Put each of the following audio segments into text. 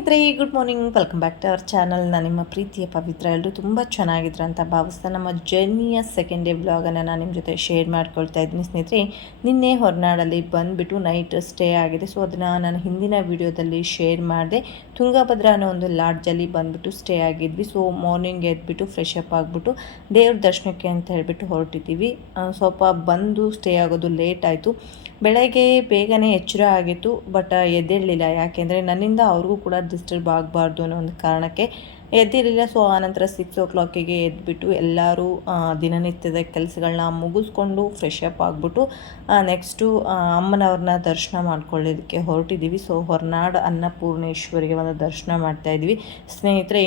ಸ್ನೇಹಿತರೆ, good morning. Welcome back to our channel. ನಾನು ನಿಮ್ಮ ಪ್ರೀತಿಯ ಪವಿತ್ರ. ಎಲ್ಲರೂ ತುಂಬ ಚೆನ್ನಾಗಿದ್ರು ಅಂತ ಭಾವಿಸ್ತಾ ನಮ್ಮ ಜರ್ನಿಯ ಸೆಕೆಂಡ್ ಡೇ ಬ್ಲಾಗನ್ನು ನಾನು ನಿಮ್ಮ ಜೊತೆ ಶೇರ್ ಮಾಡ್ಕೊಳ್ತಾ ಇದ್ದೀನಿ ಸ್ನೇಹಿತರೆ. ನಿನ್ನೆ ಹೊರನಾಡಲ್ಲಿ ಬಂದುಬಿಟ್ಟು ನೈಟ್ ಸ್ಟೇ ಆಗಿದೆ. ಸೊ ಅದನ್ನು ನಾನು ಹಿಂದಿನ ವಿಡಿಯೋದಲ್ಲಿ ಶೇರ್ ಮಾಡಿದೆ. ತುಂಗಭದ್ರ ಅನ್ನೋ ಒಂದು ಲಾಡ್ಜಲ್ಲಿ ಬಂದುಬಿಟ್ಟು ಸ್ಟೇ ಆಗಿದ್ವಿ. ಸೊ ಮಾರ್ನಿಂಗ್ ಎದ್ಬಿಟ್ಟು ಫ್ರೆಶ್ ಅಪ್ ಆಗಿಬಿಟ್ಟು ದೇವ್ರ ದರ್ಶನಕ್ಕೆ ಅಂತ ಹೇಳಿಬಿಟ್ಟು ಹೊರಟಿದ್ದೀವಿ. ಸ್ವಲ್ಪ ಬಂದು ಸ್ಟೇ ಆಗೋದು ಲೇಟ್ ಆಯಿತು. ಬೆಳಗ್ಗೆ ಬೇಗನೆ ಎಚ್ಚರ ಆಗಿತ್ತು, ಬಟ್ ಎದ್ದೇಳಲಿಲ್ಲ. ಯಾಕೆಂದರೆ ನನ್ನಿಂದ ಅವ್ರಿಗೂ ಕೂಡ ಡಿಸ್ಟರ್ಬ್ ಆಗಬಾರ್ದು ಅನ್ನೋ ಒಂದು ಕಾರಣಕ್ಕೆ ಎದ್ದಿರಲಿಲ್ಲ ಸೊ ಆನಂತರ ಸಿಕ್ಸ್ ಓ ಕ್ಲಾಕಿಗೆ ಎದ್ಬಿಟ್ಟು ಎಲ್ಲರೂ ದಿನನಿತ್ಯದ ಕೆಲಸಗಳನ್ನ ಮುಗಿಸ್ಕೊಂಡು ಫ್ರೆಶ್ ಅಪ್ ಆಗಿಬಿಟ್ಟು ನೆಕ್ಸ್ಟು ಅಮ್ಮನವ್ರನ್ನ ದರ್ಶನ ಮಾಡ್ಕೊಳ್ಳೋದಕ್ಕೆ ಹೊರಟಿದ್ದೀವಿ. ಸೊ ಹೊರನಾಡು ಅನ್ನಪೂರ್ಣೇಶ್ವರಿಗೆ ಒಂದು ದರ್ಶನ ಮಾಡ್ತಾಯಿದ್ವಿ ಸ್ನೇಹಿತರೆ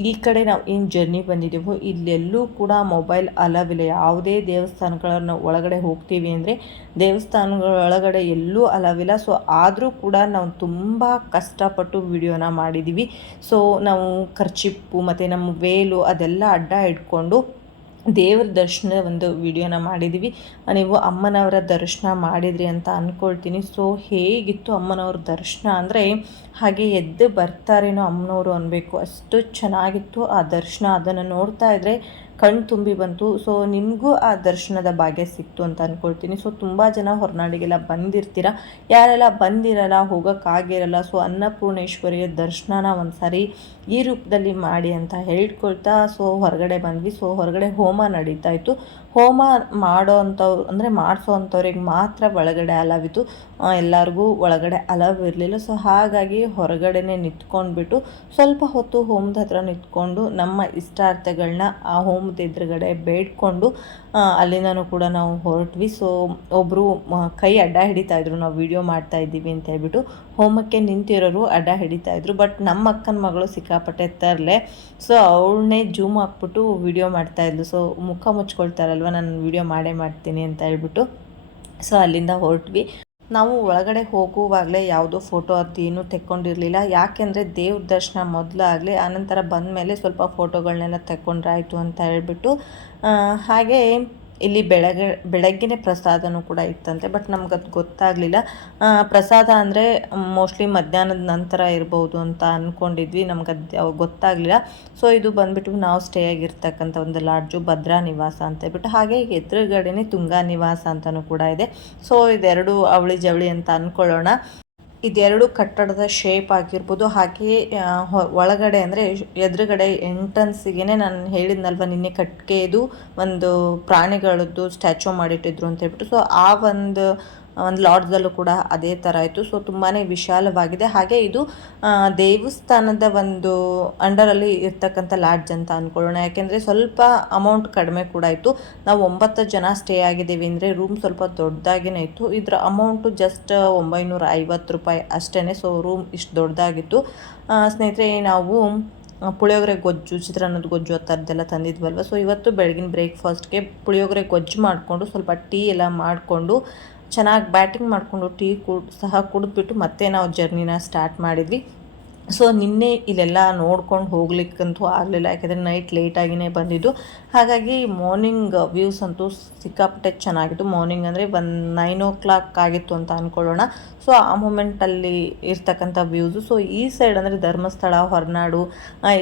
ಈ ಕಡೆ ನಾವು ಏನು ಜರ್ನಿ ಬಂದಿದ್ದೀವೋ, ಇಲ್ಲೆಲ್ಲೂ ಕೂಡ ಮೊಬೈಲ್ ಅಲವಿಲ್ಲ. ಯಾವುದೇ ದೇವಸ್ಥಾನಗಳನ್ನ ಒಳಗಡೆ ಹೋಗ್ತೀವಿ ಅಂದರೆ ದೇವಸ್ಥಾನಗಳ ಒಳಗಡೆ ಎಲ್ಲೂ ಅಲವಿಲ್ಲ. ಸೊ ಆದರೂ ಕೂಡ ನಾವು ತುಂಬ ಕಷ್ಟಪಟ್ಟು ವಿಡಿಯೋನ ಮಾಡಿದ್ದೀವಿ. ಸೊ ನಾವು ಖರ್ಚಿಪ್ಪು ಮತ್ತು ನಮ್ಮ ವೇಲು ಅದೆಲ್ಲ ಅಡ್ಡ ಇಟ್ಕೊಂಡು ದೇವ್ರ ದರ್ಶನ ಒಂದು ವಿಡಿಯೋನ ಮಾಡಿದ್ದೀವಿ ನೀವು ಅಮ್ಮನವರ ದರ್ಶನ ಮಾಡಿದ್ರಿ ಅಂತ ಅಂದ್ಕೊಳ್ತೀನಿ ಸೊ ಹೇಗಿತ್ತು ಅಮ್ಮನವ್ರ ದರ್ಶನ? ಅಂದರೆ, ಹಾಗೆ ಎದ್ದು ಬರ್ತಾರೇನೋ ಅಮ್ಮನವರು ಅನ್ನಬೇಕು ಅಷ್ಟು ಚೆನ್ನಾಗಿತ್ತು ಆ ದರ್ಶನ. ಅದನ್ನು ನೋಡ್ತಾ ಇದ್ದರೆ ಕಣ್ಣು ತುಂಬಿ ಬಂತು. ಸೊ ನಿಮಗೂ ಆ ದರ್ಶನದ ಭಾಗ್ಯ ಸಿಕ್ತು ಅಂತ ಅಂದ್ಕೊಳ್ತೀನಿ ಸೊ ತುಂಬ ಜನ ಹೊರನಾಡಿಗೆಲ್ಲ ಬಂದಿರ್ತೀರ? ಯಾರೆಲ್ಲ ಬಂದಿರಲ್ಲ ಹೋಗೋಕ್ಕಾಗಿರಲ್ಲ ಸೊ ಅನ್ನಪೂರ್ಣೇಶ್ವರಿಯ ದರ್ಶನನ ಒಂದು ಈ ರೂಪದಲ್ಲಿ ಮಾಡಿ ಅಂತ ಹೇಳ್ಕೊಳ್ತಾ ಸೊ ಹೊರಗಡೆ ಬಂದ್ವಿ. ಸೊ ಹೊರಗಡೆ ಹೋಮ ನಡೀತಾ ಇತ್ತು. ಹೋಮ ಮಾಡೋ ಅಂಥವ್ರು ಅಂದರೆ ಮಾಡಿಸೋ ಅಂಥವ್ರಿಗೆ ಮಾತ್ರ ಒಳಗಡೆ ಅಲವಿತ್ತು. ಎಲ್ಲರಿಗೂ ಒಳಗಡೆ ಅಲವ್ ಇರಲಿಲ್ಲ. ಸೊ ಹಾಗಾಗಿ ಹೊರಗಡೆನೆ ನಿಂತ್ಕೊಂಡ್ಬಿಟ್ಟು ಸ್ವಲ್ಪ ಹೊತ್ತು ಹೋಮದ ಹತ್ರ ನಿಂತ್ಕೊಂಡು ನಮ್ಮ ಇಷ್ಟಾರ್ಥಗಳನ್ನ ಆ ಹೋಮದ ಎದುರುಗಡೆ ಬೇಡ್ಕೊಂಡು ಅಲ್ಲಿಂದನೂ ಕೂಡ ನಾವು ಹೊರಟ್ವಿ. ಸೊ ಒಬ್ಬರು ಕೈ ಅಡ್ಡ ಹಿಡಿತಾ ಇದ್ರು. ನಾವು ವಿಡಿಯೋ ಮಾಡ್ತಾ ಇದ್ದೀವಿ ಅಂತ ಹೇಳ್ಬಿಟ್ಟು ಹೋಮಕ್ಕೆ ನಿಂತಿರೋರು ಅಡ್ಡ ಹಿಡಿತಾ ಇದ್ರು. ಬಟ್ ನಮ್ಮ ಅಕ್ಕನ ಮಗಳು ಸಿಕ್ಕಾಪಟ್ಟೆ ತರಲೆ. ಸೊ ಅವಳನ್ನೇ ಜೂಮ್ ಹಾಕ್ಬಿಟ್ಟು ವಿಡಿಯೋ ಮಾಡ್ತಾ ಇದ್ಲು. ಸೊ ಮುಖ ಮುಚ್ಕೊಳ್ತಾರಲ್ವ ನಾನು ವಿಡಿಯೋ ಮಾಡೇ ಮಾಡ್ತೀನಿ ಅಂತ ಹೇಳ್ಬಿಟ್ಟು ಸೊ ಅಲ್ಲಿಂದ ಹೊರಟ್ವಿ. ನಾವು ಒಳಗಡೆ ಹೋಗುವಾಗಲೇ ಯಾವುದೋ ಫೋಟೋ ಅದು ತೆಕ್ಕೊಂಡಿರಲಿಲ್ಲ. ಯಾಕೆಂದರೆ ದೇವ್ರ ದರ್ಶನ ಮೊದಲಾಗಲಿ ಆನಂತರ ಬಂದ ಮೇಲೆ ಸ್ವಲ್ಪ ಫೋಟೋಗಳನ್ನೆಲ್ಲ ತೆಕ್ಕೊಂಡ್ರಾಯ್ತು ಅಂತ ಹೇಳ್ಬಿಟ್ಟು ಹಾಗೆ ಇಲ್ಲಿ ಬೆಳಗ್ಗೆ, ಬೆಳಗ್ಗೆನೇ ಪ್ರಸಾದನೂ ಕೂಡ ಇತ್ತಂತೆ, ಬಟ್ ನಮ್ಗೆ ಅದು ಗೊತ್ತಾಗಲಿಲ್ಲ ಪ್ರಸಾದ ಅಂದರೆ ಮೋಸ್ಟ್ಲಿ ಮಧ್ಯಾಹ್ನದ ನಂತರ ಇರ್ಬೋದು ಅಂತ ಅಂದ್ಕೊಂಡಿದ್ವಿ ನಮ್ಗೆ ಅದು ಗೊತ್ತಾಗಲಿಲ್ಲ. ಸೊ, ಇದು ಬಂದ್ಬಿಟ್ಟು ನಾವು ಸ್ಟೇ ಆಗಿರ್ತಕ್ಕಂಥ ಒಂದು ಲಾಡ್ಜು ಭದ್ರಾ ನಿವಾಸ ಅಂತ ಹೇಳ್ಬಿಟ್ಟು, ಹಾಗೆ ಎದುರುಗಡೆನೇ ತುಂಗಾ ನಿವಾಸ ಅಂತಲೂ ಕೂಡ ಇದೆ. ಸೊ, ಇದೆರಡು ಅವಳಿ ಜವಳಿ ಅಂತ ಅಂದ್ಕೊಳ್ಳೋಣ ಇದೆರಡು ಕಟ್ಟಡದ ಶೇಪ್ ಆಗಿರ್ಬೋದು. ಹಾಗೆ ಒಳಗಡೆ ಅಂದರೆ ಎದುರುಗಡೆ ಎಂಟ್ರನ್ಸಿಗೆ ನಾನು ಹೇಳಿದ್ನಲ್ವ ನಿನ್ನೆ ಕಟ್ಟಿಗೆದು ಒಂದು ಪ್ರಾಣಿಗಳದ್ದು ಸ್ಟ್ಯಾಚು ಮಾಡಿಟ್ಟಿದ್ರು ಅಂತ ಹೇಳ್ಬಿಟ್ಟು. ಸೊ ಆ ಒಂದು ಒಂದು ಲಾಡ್ಜಲ್ಲೂ ಕೂಡ ಅದೇ ಥರ ಆಯಿತು. ಸೊ ತುಂಬಾ ವಿಶಾಲವಾಗಿದೆ. ಹಾಗೆ ಇದು ದೇವಸ್ಥಾನದ ಒಂದು ಅಂಡರಲ್ಲಿ ಇರ್ತಕ್ಕಂಥ ಲಾಡ್ಜ್ ಅಂತ ಅಂದ್ಕೊಳ್ಳೋಣ ಯಾಕೆಂದರೆ ಸ್ವಲ್ಪ ಅಮೌಂಟ್ ಕಡಿಮೆ ಕೂಡ ಇತ್ತು ನಾವು ಒಂಬತ್ತು ಜನ ಸ್ಟೇ ಆಗಿದ್ದೀವಿ ಅಂದರೆ ರೂಮ್ ಸ್ವಲ್ಪ ದೊಡ್ಡದಾಗಿನೇ ಇತ್ತು. ಇದರ ಅಮೌಂಟು ಜಸ್ಟ್ ಒಂಬೈನೂರ ಐವತ್ತು ರೂಪಾಯಿ ಅಷ್ಟೇ ಸೊ, ರೂಮ್ ಇಷ್ಟು ದೊಡ್ಡದಾಗಿತ್ತು. ಸ್ನೇಹಿತರೆ, ನಾವು ಪುಳಿಯೋಗರೆ ಗೊಜ್ಜು, ಚಿತ್ರಾನ್ನದ ಗೊಜ್ಜು ಆ ಥರದ್ದೆಲ್ಲ ತಂದಿದ್ವಲ್ವ? ಸೊ, ಇವತ್ತು ಬೆಳಗಿನ ಬ್ರೇಕ್ಫಾಸ್ಟ್ಗೆ ಪುಳಿಯೋಗರೆ ಗೊಜ್ಜು ಮಾಡಿಕೊಂಡು ಸ್ವಲ್ಪ ಟೀ ಎಲ್ಲ ಮಾಡಿಕೊಂಡು ಚೆನ್ನಾಗಿ ಬ್ಯಾಟಿಂಗ್ ಮಾಡಿಕೊಂಡು ಟೀ ಕುಡ್, ಸಹ ಕುಡಿದ್ಬಿಟ್ಟು ಮತ್ತೆ ನಾವು ಜರ್ನಿನ ಸ್ಟಾರ್ಟ್ ಮಾಡಿದ್ವಿ. ಸೊ, ನಿನ್ನೆ ಇಲ್ಲೆಲ್ಲ ನೋಡ್ಕೊಂಡು ಹೋಗ್ಲಿಕ್ಕಂತೂ ಆಗಲಿಲ್ಲ, ಯಾಕೆಂದರೆ ನೈಟ್ ಲೇಟಾಗಿಯೇ ಬಂದಿದ್ದು. ಹಾಗಾಗಿ ಮಾರ್ನಿಂಗ್ ವ್ಯೂಸ್ ಅಂತೂ ಸಿಕ್ಕಾಪಟ್ಟೆ ಚೆನ್ನಾಗಿತ್ತು. ಮಾರ್ನಿಂಗ್ ಅಂದರೆ ಒಂದು ನೈನ್ ಓ ಕ್ಲಾಕ್ ಆಗಿತ್ತು ಅಂತ ಅಂದ್ಕೊಳ್ಳೋಣ ಸೊ, ಆ ಮೂಮೆಂಟಲ್ಲಿ ಇರ್ತಕ್ಕಂಥ ವ್ಯೂಸು. ಸೊ, ಈ ಸೈಡ್ ಅಂದರೆ ಧರ್ಮಸ್ಥಳ, ಹೊರನಾಡು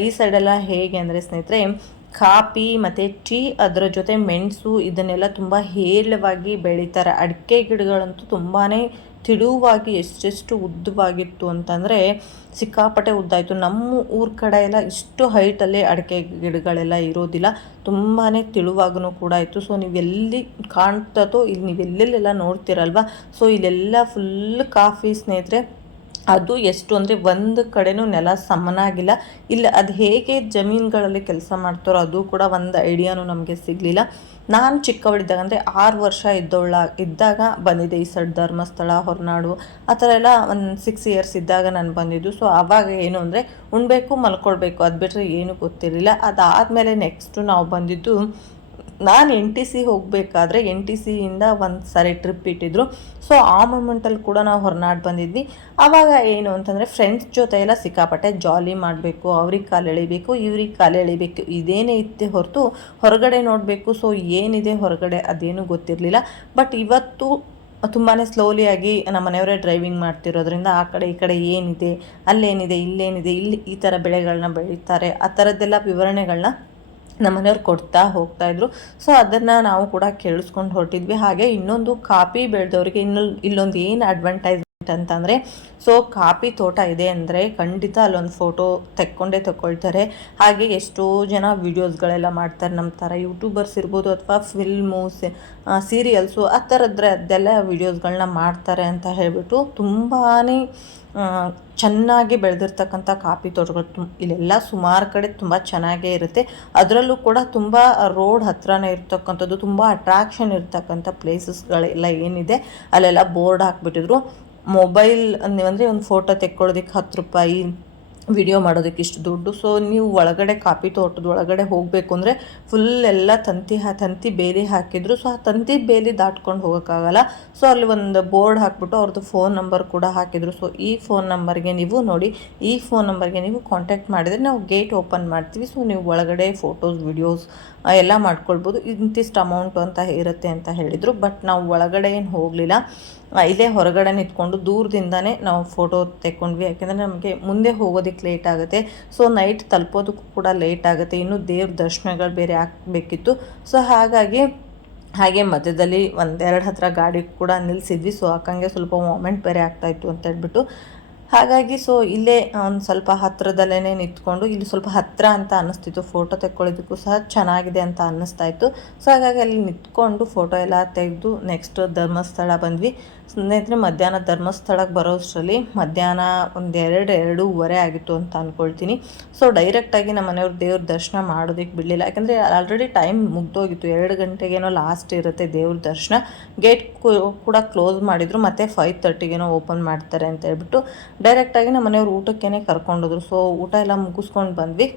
ಈ ಸೈಡೆಲ್ಲ ಹೇಗೆ ಅಂದರೆ ಸ್ನೇಹಿತರೆ ಕಾಫಿ ಮತ್ತು ಟೀ ಅದರ ಜೊತೆ ಮೆಣಸು ಇದನ್ನೆಲ್ಲ ತುಂಬ ಹೇರಳವಾಗಿ ಬೆಳೀತಾರೆ. ಅಡಿಕೆ ಗಿಡಗಳಂತೂ ತುಂಬಾ ತಿಳುವಾಗಿ ಎಷ್ಟೆಷ್ಟು ಉದ್ದವಾಗಿತ್ತು ಅಂತಂದರೆ ಸಿಕ್ಕಾಪಟ್ಟೆ ಉದ್ದಾಯಿತು. ನಮ್ಮ ಊರ ಕಡೆ ಎಲ್ಲ ಇಷ್ಟು ಹೈಟಲ್ಲಿ ಅಡಿಕೆ ಗಿಡಗಳೆಲ್ಲ ಇರೋದಿಲ್ಲ. ತುಂಬಾ ತಿಳುವಾಗೂ ಕೂಡ ಇತ್ತು. ಸೊ ನೀವೆಲ್ಲಿ ಕಾಣ್ತದೋ ಇಲ್ಲಿ ನೀವೆಲ್ಲೆಲ್ಲೆಲ್ಲ ನೋಡ್ತೀರಲ್ವ? ಸೊ ಇಲ್ಲೆಲ್ಲ ಫುಲ್ ಕಾಫಿ ಸ್ನೇಹಿತರೆ ಅದು ಎಷ್ಟು ಅಂದರೆ ಒಂದು ಕಡೆನೂ ನೆಲ ಸಮನಾಗಿಲ್ಲ. ಇಲ್ಲ, ಅದು ಹೇಗೆ ಜಮೀನುಗಳಲ್ಲಿ ಕೆಲಸ ಮಾಡ್ತಾರೋ ಅದು ಕೂಡ ಒಂದು ಐಡಿಯಾನು ನಮಗೆ ಸಿಗಲಿಲ್ಲ. ನಾನು ಚಿಕ್ಕವಳಿದ್ದಾಗ ಅಂದರೆ ಆರು ವರ್ಷ ಇದ್ದವಳ, ಇದ್ದಾಗ ಬಂದಿದ್ದೆ ಈ ಸಡ್ ಧರ್ಮಸ್ಥಳ, ಹೊರನಾಡು, ಆ ಥರ ಎಲ್ಲ ಒಂದು ಸಿಕ್ಸ್ ಇಯರ್ಸ್ ಇದ್ದಾಗ ನಾನು ಬಂದಿದ್ದು. ಸೊ ಆವಾಗ ಏನು ಅಂದರೆ ಉಣ್ಬೇಕು, ಮಲ್ಕೊಳ್ಬೇಕು ಅದು ಬಿಟ್ಟರೆ ಏನೂ ಗೊತ್ತಿರಲಿಲ್ಲ. ಅದಾದಮೇಲೆ ನೆಕ್ಸ್ಟು ನಾವು ಬಂದಿದ್ದು ನಾನು ಎನ್ ಟಿ ಸಿ ಹೋಗಬೇಕಾದ್ರೆ ಎನ್ ಟಿ ಸಿಯಿಂದ ಒಂದು ಸಾರಿ ಟ್ರಿಪ್ ಇಟ್ಟಿದ್ರು. ಸೊ ಆ ಮೂಮೆಂಟಲ್ಲಿ ಕೂಡ ನಾವು ಹೊರನಾಡು ಬಂದಿದ್ವಿ. ಆವಾಗ ಏನು ಅಂತಂದರೆ ಫ್ರೆಂಡ್ಸ್ ಜೊತೆ ಎಲ್ಲ ಸಿಕ್ಕಾಪಟ್ಟೆ ಜಾಲಿ ಮಾಡಬೇಕು, ಅವ್ರಿಗೆ ಕಾಲು ಎಳಿಬೇಕು, ಇವ್ರಿಗೆ ಕಾಲು ಎಳಿಬೇಕು. ಇದೇನೇ ಇತ್ತೆ ಹೊರತು ಹೊರಗಡೆ ನೋಡಬೇಕು. ಸೊ ಏನಿದೆ ಹೊರಗಡೆ ಅದೇನು ಗೊತ್ತಿರಲಿಲ್ಲ. ಬಟ್ ಇವತ್ತು ತುಂಬಾ ಸ್ಲೋಲಿಯಾಗಿ ನಮ್ಮ ಮನೆಯವರೇ ಡ್ರೈವಿಂಗ್ ಮಾಡ್ತಿರೋದ್ರಿಂದ ಆ ಕಡೆ ಈ ಕಡೆ ಏನಿದೆ, ಅಲ್ಲೇನಿದೆ, ಇಲ್ಲೇನಿದೆ, ಇಲ್ಲಿ ಈ ಥರ ಬೆಳೆಗಳನ್ನ ಬೆಳೀತಾರೆ, ಆ ಥರದ್ದೆಲ್ಲ ವಿವರಣೆಗಳನ್ನ ನಮ್ಮ ಮನೆಯವ್ರು ಕೊಡ್ತಾ ಹೋಗ್ತಾ ಇದ್ರು. ಸೊ ಅದನ್ನು ನಾವು ಕೂಡ ಕೇಳಿಸ್ಕೊಂಡು ಹೊರಟಿದ್ವಿ. ಹಾಗೆ ಇನ್ನೊಂದು ಕಾಪಿ ಬೆಳೆದವ್ರಿಗೆ ಇನ್ನೊಂದು, ಇಲ್ಲೊಂದು ಏನು ಅಡ್ವಾಂಟೈಸ್ಮೆಂಟ್ ಅಂತಂದರೆ, ಸೊ ಕಾಫಿ ತೋಟ ಇದೆ ಅಂದರೆ ಖಂಡಿತ ಅಲ್ಲೊಂದು ಫೋಟೋ ತೆಕ್ಕೊಂಡೇ ತಗೊಳ್ತಾರೆ ಹಾಗೆ ಎಷ್ಟೋ ಜನ ವೀಡಿಯೋಸ್ಗಳೆಲ್ಲ ಮಾಡ್ತಾರೆ. ನಮ್ಮ ಥರ ಯೂಟ್ಯೂಬರ್ಸ್ ಇರ್ಬೋದು ಅಥವಾ ಫಿಲ್ಮು ಸೀರಿಯಲ್ಸು, ಆ ಥರದ್ರದ್ದೆಲ್ಲ ವೀಡಿಯೋಸ್ಗಳನ್ನ ಮಾಡ್ತಾರೆ ಅಂತ ಹೇಳಿಬಿಟ್ಟು ತುಂಬಾ ಚೆನ್ನಾಗಿ ಬೆಳೆದಿರ್ತಕ್ಕಂಥ ಕಾಫಿ ತೋಟಗಳು ತುಂ ಇಲ್ಲೆಲ್ಲ ಸುಮಾರು ಕಡೆ ತುಂಬ ಚೆನ್ನಾಗೇ ಇರುತ್ತೆ. ಅದರಲ್ಲೂ ಕೂಡ ತುಂಬ ರೋಡ್ ಹತ್ರನೇ ಇರ್ತಕ್ಕಂಥದ್ದು, ತುಂಬ ಅಟ್ರಾಕ್ಷನ್ ಇರ್ತಕ್ಕಂಥ ಪ್ಲೇಸಸ್ಗಳೆಲ್ಲ ಏನಿದೆ, ಅಲ್ಲೆಲ್ಲ ಬೋರ್ಡ್ ಹಾಕ್ಬಿಟ್ಟಿದ್ರು. ಮೊಬೈಲ್ ಅಂದರೆ ಒಂದು ಫೋಟೋ ತೆಕ್ಕೊಳ್ಳೋದಕ್ಕೆ ಹತ್ತು ರೂಪಾಯಿ ವಿಡಿಯೋ ಮಾಡೋದಕ್ಕೆ ಇಷ್ಟು ದುಡ್ಡು. ಸೊ ನೀವು ಒಳಗಡೆ ಕಾಫಿ ತೋಟದ ಒಳಗಡೆ ಹೋಗಬೇಕು ಅಂದರೆ ಫುಲ್ ಎಲ್ಲ ತಂತಿ ಹಾ, ತಂತಿ ಬೇಲಿ ಹಾಕಿದ್ರು. ಸೊ ಆ ತಂತಿ ಬೇಲಿ ದಾಟ್ಕೊಂಡು ಹೋಗೋಕ್ಕಾಗಲ್ಲ. ಸೊ ಅಲ್ಲಿ ಒಂದು ಬೋರ್ಡ್ ಹಾಕ್ಬಿಟ್ಟು ಅವ್ರದ್ದು ಫೋನ್ ನಂಬರ್ ಕೂಡ ಹಾಕಿದ್ರು. ಸೊ ಈ ಫೋನ್ ನಂಬರ್ಗೆ ನೀವು ನೋಡಿ, ಈ ಫೋನ್ ನಂಬರ್ಗೆ ನೀವು ಕಾಂಟ್ಯಾಕ್ಟ್ ಮಾಡಿದರೆ ನಾವು ಗೇಟ್ ಓಪನ್ ಮಾಡ್ತೀವಿ. ಸೊ ನೀವು ಒಳಗಡೆ ಫೋಟೋಸ್ ವಿಡಿಯೋಸ್ ಎಲ್ಲ ಮಾಡ್ಕೊಳ್ಬೋದು. ಇಂತಿಷ್ಟು ಅಮೌಂಟ್ ಅಂತ ಇರುತ್ತೆ ಅಂತ ಹೇಳಿದರು. ಬಟ್ ನಾವು ಒಳಗಡೆ ಏನು ಹೋಗಲಿಲ್ಲ. ಇಲ್ಲೇ ಹೊರಗಡೆ ನಿಂತ್ಕೊಂಡು ದೂರದಿಂದನೇ ನಾವು ಫೋಟೋ ತೆಕ್ಕೊಂಡ್ವಿ. ಯಾಕೆಂದರೆ ನಮಗೆ ಮುಂದೆ ಹೋಗೋದಕ್ಕೆ ಲೇಟ್ ಆಗುತ್ತೆ. ಸೊ ನೈಟ್ ತಲುಪೋದಕ್ಕೂ ಕೂಡ ಲೇಟ್ ಆಗುತ್ತೆ. ಇನ್ನು ದೇವ್ರ ದರ್ಶನಗಳು ಬೇರೆ ಆಗಬೇಕಿತ್ತು ಸೊ ಹಾಗಾಗಿ, ಹಾಗೆ ಮಧ್ಯದಲ್ಲಿ ಒಂದೆರಡು ಹತ್ರ ಗಾಡಿ ಕೂಡ ನಿಲ್ಲಿಸಿದ್ವಿ ಸೊ ಹಾಕಂಗೆ ಸ್ವಲ್ಪ ಮೂಮೆಂಟ್ ಬೇರೆ ಆಗ್ತಾಯಿತ್ತು ಅಂತ ಹೇಳ್ಬಿಟ್ಟು ಹಾಗಾಗಿ ಸೊ ಇಲ್ಲೇ ಒಂದು ಸ್ವಲ್ಪ ಹತ್ತಿರದಲ್ಲೇ ನಿಂತ್ಕೊಂಡು, ಇಲ್ಲಿ ಸ್ವಲ್ಪ ಹತ್ತಿರ ಅಂತ ಅನ್ನಿಸ್ತಿತ್ತು. ಫೋಟೋ ತೆಕ್ಕೊಳ್ಳೋದಕ್ಕೂ ಸಹ ಚೆನ್ನಾಗಿದೆ ಅಂತ ಅನ್ನಿಸ್ತಾ ಇತ್ತು. ಸೊ ಹಾಗಾಗಿ ಅಲ್ಲಿ ನಿಂತ್ಕೊಂಡು ಫೋಟೋ ಎಲ್ಲ ತೆಗೆದು ನೆಕ್ಸ್ಟ್ ಧರ್ಮಸ್ಥಳ ಬಂದ್ವಿ. ಸ್ನೇಹಿತರೆ, ಮಧ್ಯಾಹ್ನ ಧರ್ಮಸ್ಥಳಕ್ಕೆ ಬರೋಷ್ಟರಲ್ಲಿ ಮಧ್ಯಾಹ್ನ ಒಂದು ಎರಡು ಎರಡೂವರೆ ಆಗಿತ್ತು ಅಂತ ಅಂದ್ಕೊಳ್ತೀನಿ ಸೊ ಡೈರೆಕ್ಟಾಗಿ ನಮ್ಮ ಮನೆಯವ್ರ ದೇವ್ರ ದರ್ಶನ ಮಾಡೋದಕ್ಕೆ ಬಿಡಲಿಲ್ಲ. ಯಾಕಂದರೆ ಆಲ್ರೆಡಿ ಟೈಮ್ ಮುಗ್ದೋಗಿತ್ತು. ಎರಡು ಗಂಟೆಗೇನೋ ಲಾಸ್ಟ್ ಇರುತ್ತೆ ದೇವ್ರ ದರ್ಶನ. ಗೇಟ್ ಕೂಡ ಕ್ಲೋಸ್ ಮಾಡಿದರು. ಮತ್ತು ಫೈವ್ ತರ್ಟಿಗೇನೋ ಓಪನ್ ಮಾಡ್ತಾರೆ ಅಂತ ಹೇಳ್ಬಿಟ್ಟು ಡೈರೆಕ್ಟಾಗಿ ನಮ್ಮ ಮನೆಯವ್ರು ಊಟಕ್ಕೇ ಕರ್ಕೊಂಡೋದ್ರು. ಸೊ ಊಟ ಎಲ್ಲ ಮುಗಿಸ್ಕೊಂಡು ಬಂದ್ವಿ.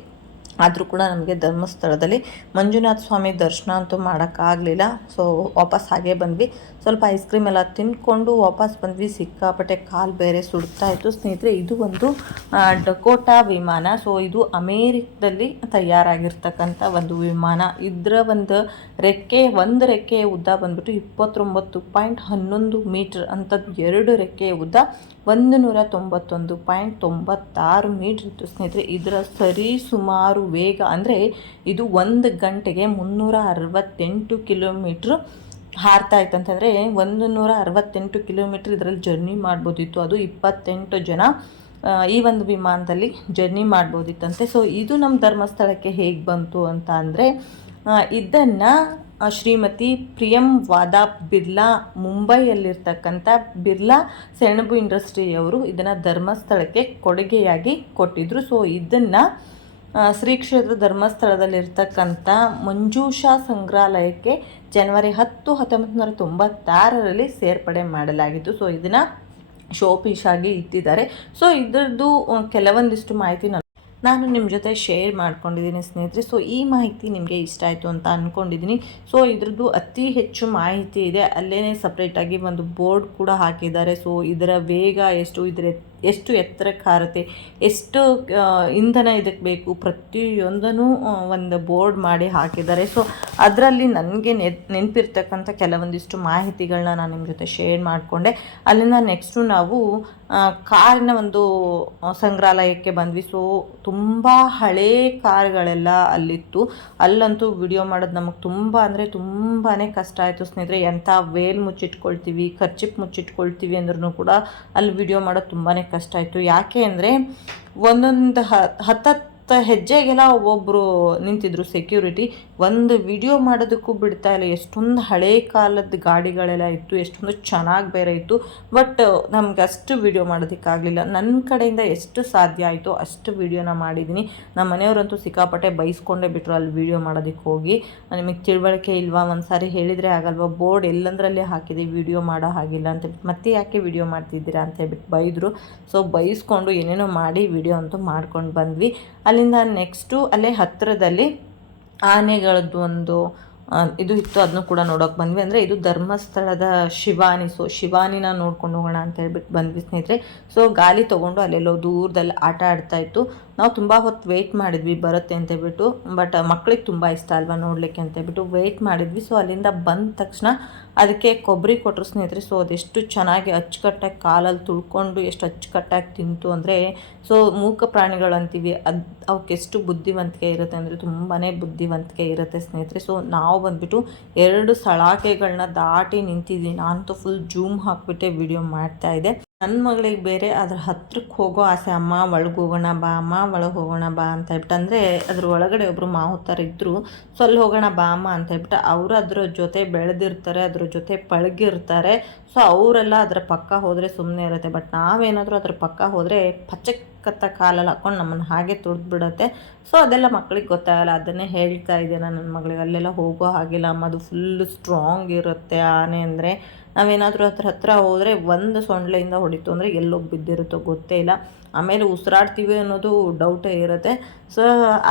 ಆದರೂ ಕೂಡ ನಮಗೆ ಧರ್ಮಸ್ಥಳದಲ್ಲಿ ಮಂಜುನಾಥ ಸ್ವಾಮಿ ದರ್ಶನ ಅಂತೂ ಮಾಡೋಕ್ಕಾಗಲಿಲ್ಲ ಸೊ ವಾಪಸ್ ಹಾಗೆ ಬಂದ್ವಿ. ಸ್ವಲ್ಪ ಐಸ್ ಕ್ರೀಮ್ ಎಲ್ಲ ತಿಂದ್ಕೊಂಡು ವಾಪಸ್ ಬಂದ್ವಿ. ಸಿಕ್ಕಾಪಟ್ಟೆ ಕಾಲು ಬೇರೆ ಸುಡ್ತಾ ಇತ್ತು. ಸ್ನೇಹಿತರೆ, ಇದು ಒಂದು ಡಕೋಟಾ ವಿಮಾನ. ಸೊ ಇದು ಅಮೇರಿಕದಲ್ಲಿ ತಯಾರಾಗಿರ್ತಕ್ಕಂಥ ಒಂದು ವಿಮಾನ. ಇದರ ಒಂದು ರೆಕ್ಕೆ, ಒಂದು ರೆಕ್ಕೆಯ ಉದ್ದ ಬಂದ್ಬಿಟ್ಟು ಇಪ್ಪತ್ತೊಂಬತ್ತು ಪಾಯಿಂಟ್ ಹನ್ನೊಂದು ಮೀಟ್ರ್ ಅಂಥದ್ದು ಎರಡು ರೆಕ್ಕೆಯ ಉದ್ದ ಒಂದು ನೂರ ತೊಂಬತ್ತೊಂದು ಪಾಯಿಂಟ್ ತೊಂಬತ್ತಾರು ಮೀಟ್ರ್ ಇತ್ತು. ಸ್ನೇಹಿತರೆ, ಇದರ ಸರಿ ಸುಮಾರು ವೇಗ ಅಂದರೆ ಇದು ಒಂದು ಗಂಟೆಗೆ ಮುನ್ನೂರ ಅರವತ್ತೆಂಟು ಕಿಲೋಮೀಟ್ರ್ ಹಾರ್ತಾ ಇತ್ತು. ಅಂತಂದರೆ ಒಂದು ನೂರ ಅರವತ್ತೆಂಟು ಕಿಲೋಮೀಟ್ರ್ ಇದರಲ್ಲಿ ಜರ್ನಿ ಮಾಡ್ಬೋದಿತ್ತು. ಅದು ಇಪ್ಪತ್ತೆಂಟು ಜನ ಈ ಒಂದು ವಿಮಾನದಲ್ಲಿ ಜರ್ನಿ ಮಾಡ್ಬೋದಿತ್ತಂತೆ. ಸೊ ಇದು ನಮ್ಮ ಧರ್ಮಸ್ಥಳಕ್ಕೆ ಹೇಗೆ ಬಂತು ಅಂತ ಅಂದರೆ ಇದನ್ನು ಶ್ರೀಮತಿ ಪ್ರಿಯಂ ವಾದಾ ಬಿರ್ಲಾ ಮುಂಬೈಯಲ್ಲಿರ್ತಕ್ಕಂಥ ಬಿರ್ಲಾ ಸೆಣಬು ಇಂಡಸ್ಟ್ರಿಯವರು ಇದನ್ನು ಧರ್ಮಸ್ಥಳಕ್ಕೆ ಕೊಡುಗೆಯಾಗಿ ಕೊಟ್ಟಿದ್ದರು ಸೊ ಇದನ್ನು ಶ್ರೀ ಕ್ಷೇತ್ರ ಧರ್ಮಸ್ಥಳದಲ್ಲಿರ್ತಕ್ಕಂಥ ಮಂಜೂಷಾ ಸಂಗ್ರಹಾಲಯಕ್ಕೆ ಜನವರಿ ಹತ್ತು, ಹತ್ತೊಂಬತ್ತು ನೂರ ತೊಂಬತ್ತಾರರಲ್ಲಿ ಸೇರ್ಪಡೆ ಮಾಡಲಾಗಿತ್ತು. ಸೊ ಇದನ್ನು ಶೋಪೀಶಾಗಿ ಇಟ್ಟಿದ್ದಾರೆ. ಸೊ ಇದರದ್ದು ಕೆಲವೊಂದಿಷ್ಟು ಮಾಹಿತಿ ನಾನು ನಿಮ್ಮ ಜೊತೆ ಶೇರ್ ಮಾಡ್ಕೊಂಡಿದ್ದೀನಿ ಸ್ನೇಹಿತರೆ. ಸೊ ಈ ಮಾಹಿತಿ ನಿಮಗೆ ಇಷ್ಟ ಆಯಿತು ಅಂತ ಅಂದ್ಕೊಂಡಿದ್ದೀನಿ ಸೊ ಇದ್ರದ್ದು ಅತಿ ಹೆಚ್ಚು ಮಾಹಿತಿ ಇದೆ. ಅಲ್ಲೇ ಸಪ್ರೇಟಾಗಿ ಒಂದು ಬೋರ್ಡ್ ಕೂಡ ಹಾಕಿದ್ದಾರೆ. ಸೊ ಇದರ ವೇಗ ಎಷ್ಟು, ಇದರ ಎಷ್ಟು ಎತ್ತರಕ್ಕೆ ಹಾರುತ್ತೆ ಎಷ್ಟು ಇಂಧನ ಇದಕ್ಕೆ ಬೇಕು, ಪ್ರತಿಯೊಂದನ್ನು ಒಂದು ಬೋರ್ಡ್ ಮಾಡಿ ಹಾಕಿದ್ದಾರೆ. ಸೊ ಅದರಲ್ಲಿ ನನಗೆ ನೆನಪಿರ್ತಕ್ಕಂಥ ಕೆಲವೊಂದಿಷ್ಟು ಮಾಹಿತಿಗಳನ್ನ ನಾನು ನಿಮ್ಮ ಜೊತೆ ಶೇರ್ ಮಾಡಿಕೊಂಡೆ. ಅಲ್ಲಿಂದ ನೆಕ್ಸ್ಟು ನಾವು ಕಾರಿನ ಒಂದು ಸಂಗ್ರಹಾಲಯಕ್ಕೆ ಬಂದ್ವಿ. ಸೊ ತುಂಬ ಹಳೇ ಕಾರ್ಗಳೆಲ್ಲ ಅಲ್ಲಿತ್ತು. ಅಲ್ಲಂತೂ ವಿಡಿಯೋ ಮಾಡೋದು ನಮಗೆ ತುಂಬ ಅಂದರೆ ತುಂಬಾ ಕಷ್ಟ ಆಯಿತು ಸ್ನೇಹಿತರೆ. ಎಂಥ ವೇಲ್ ಮುಚ್ಚಿಟ್ಕೊಳ್ತೀವಿ, ಖರ್ಚಿಪ್ ಮುಚ್ಚಿಟ್ಕೊಳ್ತೀವಿ ಅಂದ್ರೂ ಕೂಡ ಅಲ್ಲಿ ವಿಡಿಯೋ ಮಾಡೋದು ತುಂಬಾ ಕಷ್ಟ ಆಯಿತು. ಯಾಕೆ ಅಂದರೆ ಒಂದೊಂದು ಹತ್ತತ್ತು ಹೆಜ್ಜೆಗೆಲ್ಲ ಒಬ್ಬೊಬ್ಬರು ನಿಂತಿದ್ರು ಸೆಕ್ಯೂರಿಟಿ ಒಂದು ವಿಡಿಯೋ ಮಾಡೋದಕ್ಕೂ ಬಿಡ್ತಾ ಇಲ್ಲ. ಎಷ್ಟೊಂದು ಹಳೆ ಕಾಲದ ಗಾಡಿಗಳೆಲ್ಲ ಇತ್ತು, ಎಷ್ಟೊಂದು ಚೆನ್ನಾಗಿ ಬೇರೆ ಇತ್ತು. ಬಟ್ ನಮ್ಗೆ ಅಷ್ಟು ವಿಡಿಯೋ ಮಾಡೋದಕ್ಕಾಗಲಿಲ್ಲ. ನನ್ನ ಕಡೆಯಿಂದ ಎಷ್ಟು ಸಾಧ್ಯ ಆಯಿತು ಅಷ್ಟು ವಿಡಿಯೋನ ಮಾಡಿದ್ದೀನಿ ನಮ್ಮ ಮನೆಯವರಂತೂ ಸಿಕ್ಕಾಪಟ್ಟೆ ಬೈಸ್ಕೊಂಡೇ ಬಿಟ್ಟರು ಅಲ್ಲಿ ವಿಡಿಯೋ ಮಾಡೋದಕ್ಕೆ ಹೋಗಿ. ನಿಮಗೆ ತಿಳುವಳಿಕೆ ಇಲ್ವಾ? ಒಂದು ಸಾರಿ ಹೇಳಿದರೆ ಆಗಲ್ವಾ? ಬೋರ್ಡ್ ಎಲ್ಲಂದ್ರಲ್ಲಿ ಹಾಕಿದೆ ವಿಡಿಯೋ ಮಾಡೋ ಹಾಗಿಲ್ಲ ಅಂತ ಮತ್ತೆ ಯಾಕೆ ವಿಡಿಯೋ ಮಾಡ್ತಿದ್ದೀರಾ? ಅಂತ ಹೇಳ್ಬಿಟ್ಟು ಬೈದರು. ಸೊ ಬೈಸ್ಕೊಂಡು ಏನೇನೋ ಮಾಡಿ ವಿಡಿಯೋ ಅಂತೂ ಮಾಡ್ಕೊಂಡು ಬಂದ್ವಿ. ಅಲ್ಲಿಂದ ನೆಕ್ಸ್ಟು ಅಲ್ಲೇ ಹತ್ತಿರದಲ್ಲಿ ಆನೆಗಳದ್ದು ಒಂದು ಇದು ಇತ್ತು ಅದನ್ನು ಕೂಡ ನೋಡೋಕೆ ಬಂದ್ವಿ. ಅಂದರೆ ಇದು ಧರ್ಮಸ್ಥಳದ ಶಿವಾನಿ ಸೊ ಶಿವಾನಿನ ನೋಡ್ಕೊಂಡು ಹೋಗೋಣ ಅಂತ ಹೇಳ್ಬಿಟ್ಟು ಬಂದ್ವಿ ಸ್ನೇಹಿತರೆ. ಸೊ ಗಾಲಿ ತೊಗೊಂಡು ಅಲ್ಲೆಲ್ಲೋ ದೂರದಲ್ಲಿ ಆಟ ಆಡ್ತಾ ಇತ್ತು. ನಾವು ತುಂಬ ಹೊತ್ತು ವೆಯ್ಟ್ ಮಾಡಿದ್ವಿ, ಬರುತ್ತೆ ಅಂತ ಹೇಳ್ಬಿಟ್ಟು. ಬಟ್ ಮಕ್ಳಿಗೆ ತುಂಬ ಇಷ್ಟ ಅಲ್ವಾ ನೋಡಲಿಕ್ಕೆ ಅಂತ ಹೇಳ್ಬಿಟ್ಟು ವೆಯ್ಟ್ ಮಾಡಿದ್ವಿ. ಸೊ ಅಲ್ಲಿಂದ ಬಂದ ತಕ್ಷಣ ಅದಕ್ಕೆ ಕೊಬ್ಬರಿ ಕೊಟ್ಟರು ಸ್ನೇಹಿತರೆ. ಸೊ ಅದೆಷ್ಟು ಚೆನ್ನಾಗಿ ಅಚ್ಚುಕಟ್ಟಾಗಿ ಕಾಲಲ್ಲಿ ತುಳ್ಕೊಂಡು ಎಷ್ಟು ಅಚ್ಚುಕಟ್ಟಾಗಿ ತಿಂತು ಅಂದರೆ ಸೊ ಮೂಕ ಪ್ರಾಣಿಗಳು ಅಂತೀವಿ ಅದು ಅವಕ್ಕೆಷ್ಟು ಬುದ್ಧಿವಂತಿಕೆ ಇರುತ್ತೆ ಅಂದರೆ ತುಂಬಾ ಬುದ್ಧಿವಂತಿಕೆ ಇರುತ್ತೆ ಸ್ನೇಹಿತರೆ. ಸೊ ನಾವು ಬಂದುಬಿಟ್ಟು ಎರಡು ಸಲಾಕೆಗಳನ್ನ ದಾಟಿ ನಿಂತಿದ್ವಿ. ನಾನಂತೂ ಫುಲ್ ಜೂಮ್ ಹಾಕ್ಬಿಟ್ಟೆ ವಿಡಿಯೋ ಮಾಡ್ತಾ ಇದ್ದೆ. ನನ್ನ ಮಗಳಿಗೆ ಬೇರೆ ಅದ್ರ ಹತ್ರಕ್ಕೆ ಹೋಗೋ ಆಸೆ, ಅಮ್ಮ ಒಳಗೆ ಹೋಗೋಣ ಬಾ, ಅಮ್ಮ ಒಳಗೆ ಹೋಗೋಣ ಬಾ ಅಂತ ಹೇಳ್ಬಿಟ್ಟು ಅಂದರೆ ಅದ್ರ ಒಳಗಡೆ ಒಬ್ಬರು ಮಾವುತರ ಇದ್ದರು ಸೊ ಅಲ್ಲಿ ಹೋಗೋಣ ಬಾ, ಅಮ್ಮ ಅಂತ ಹೇಳ್ಬಿಟ್ಟು ಅವರು ಅದ್ರ ಜೊತೆ ಬೆಳೆದಿರ್ತಾರೆ, ಅದ್ರ ಜೊತೆ ಪಳಗಿರ್ತಾರೆ. ಸೊ ಅವರೆಲ್ಲ ಅದರ ಪಕ್ಕ ಹೋದರೆ ಸುಮ್ಮನೆ ಇರುತ್ತೆ, ಬಟ್ ನಾವೇನಾದರೂ ಅದ್ರ ಪಕ್ಕ ಹೋದರೆ ಪಚಕ್ಕತ್ತ ಕಾಲಲ್ಲಿ ಹಾಕ್ಕೊಂಡು ನಮ್ಮನ್ನು ಹಾಗೆ ತುಳಿದು ಬಿಡುತ್ತೆ ಸೊ ಅದೆಲ್ಲ ಮಕ್ಕಳಿಗೆ ಗೊತ್ತಾಗಲ್ಲ. ಅದನ್ನೇ ಹೇಳ್ತಾ ಇದ್ದೆ ನಾನು ನನ್ನ ಮಗಳಿಗೆ. ಅಲ್ಲೆಲ್ಲ ಹೋಗೋ ಹಾಗಿಲ್ಲ. ಅಮ್ಮ, ಅದು ಫುಲ್ಲು ಸ್ಟ್ರಾಂಗ್ ಇರುತ್ತೆ ಆನೆ ಅಂದರೆ. ನಾವೇನಾದರೂ ಹತ್ರ ಹತ್ರ ಹೋದರೆ ಒಂದು ಸೊಂಡ್ಲೆಯಿಂದ ಹೊಡಿತು ಅಂದರೆ ಎಲ್ಲೋಗಿ ಬಿದ್ದಿರುತ್ತೋ ಗೊತ್ತೇ ಇಲ್ಲ. ಆಮೇಲೆ ಉಸಿರಾಡ್ತೀವಿ ಅನ್ನೋದು ಡೌಟೇ ಇರುತ್ತೆ. ಸೊ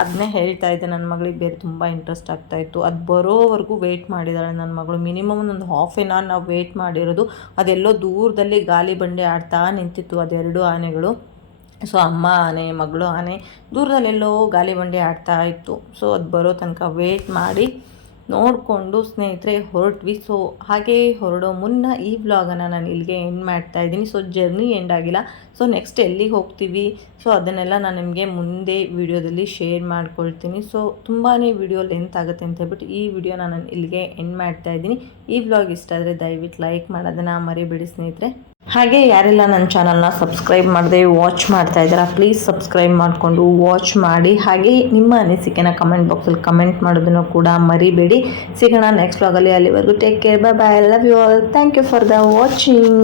ಅದನ್ನೇ ಹೇಳ್ತಾ ಇದ್ದೆ ನನ್ನ ಮಗಳಿಗೆ. ಬೇರೆ ತುಂಬ ಇಂಟ್ರೆಸ್ಟ್ ಆಗ್ತಾಯಿತ್ತು ಅದು ಬರೋವರೆಗೂ ವೆಯ್ಟ್ ಮಾಡಿದ್ದಾಳೆ ನನ್ನ ಮಗಳು. ಮಿನಿಮಮ್ ಒಂದು ಹಾಫ್ ಎನ್ ಅವರ್ ನಾವು ವೆಯ್ಟ್ ಮಾಡಿರೋದು. ಅದೆಲ್ಲೋ ದೂರದಲ್ಲಿ ಗಾಲಿ ಬಂಡೆ ಆಡ್ತಾ ನಿಂತಿತ್ತು. ಅದೆರಡು ಆನೆಗಳು. ಸೊ ಅಮ್ಮ ಆನೆ, ಮಗಳು ಆನೆ ದೂರದಲ್ಲೆಲ್ಲೋ ಗಾಲಿ ಬಂಡಿ ಆಡ್ತಾ ಇತ್ತು. ಸೊ ಅದು ಬರೋ ತನಕ ವೇಟ್ ಮಾಡಿ ನೋಡಿಕೊಂಡು ಸ್ನೇಹಿತರೆ ಹೊರಟ್ವಿ. ಸೊ ಹಾಗೆ ಹೊರಡೋ ಮುನ್ನ ಈ ವ್ಲಾಗನ್ನು ನಾನು ಇಲ್ಲಿಗೆ ಎಂಡ್ ಮಾಡ್ತಾ ಇದ್ದೀನಿ. ಸೊ ಜರ್ನಿ ಎಂಡ್ ಆಗಿಲ್ಲ. ಸೊ ನೆಕ್ಸ್ಟ್ ಎಲ್ಲಿಗೆ ಹೋಗ್ತೀವಿ? ಸೊ ಅದನ್ನೆಲ್ಲ ನಾನು ನಿಮಗೆ ಮುಂದೆ ವಿಡಿಯೋದಲ್ಲಿ ಶೇರ್ ಮಾಡ್ಕೊಳ್ತೀನಿ. ಸೊ ತುಂಬಾ ವಿಡಿಯೋ ಲೆಂತ್ ಆಗುತ್ತೆ ಅಂತ ಹೇಳ್ಬಿಟ್ಟು ಈ ವಿಡಿಯೋನ ನಾನು ಇಲ್ಲಿಗೆ ಎಂಡ್ ಮಾಡ್ತಾ ಇದ್ದೀನಿ. ಈ ವ್ಲಾಗ್ ಇಷ್ಟ ಆದರೆ ದಯವಿಟ್ಟು ಲೈಕ್ ಮಾಡೋದನ್ನು ಮರಿಬೇಡಿ ಸ್ನೇಹಿತರೆ. ಹಾಗೆ ಯಾರೆಲ್ಲ ನನ್ನ ಚಾನಲ್ನ ಸಬ್ಸ್ಕ್ರೈಬ್ ಮಾಡದೆ ವಾಚ್ ಮಾಡ್ತಾ ಇದ್ದೀರಾ ಪ್ಲೀಸ್ ಸಬ್ಸ್ಕ್ರೈಬ್ ಮಾಡಿಕೊಂಡು ವಾಚ್ ಮಾಡಿ. ಹಾಗೆ ನಿಮ್ಮ ಅನಿಸಿಕೆನ ಕಮೆಂಟ್ ಬಾಕ್ಸಲ್ಲಿ ಕಮೆಂಟ್ ಮಾಡೋದನ್ನು ಕೂಡ ಮರಿಬೇಡಿ. ಸಿಗೋಣ ನೆಕ್ಸ್ಟ್ ವ್ಲಾಗಲ್ಲಿ ಅಲ್ಲಿವರೆಗೂ take care bye bye love you all thank you for the watching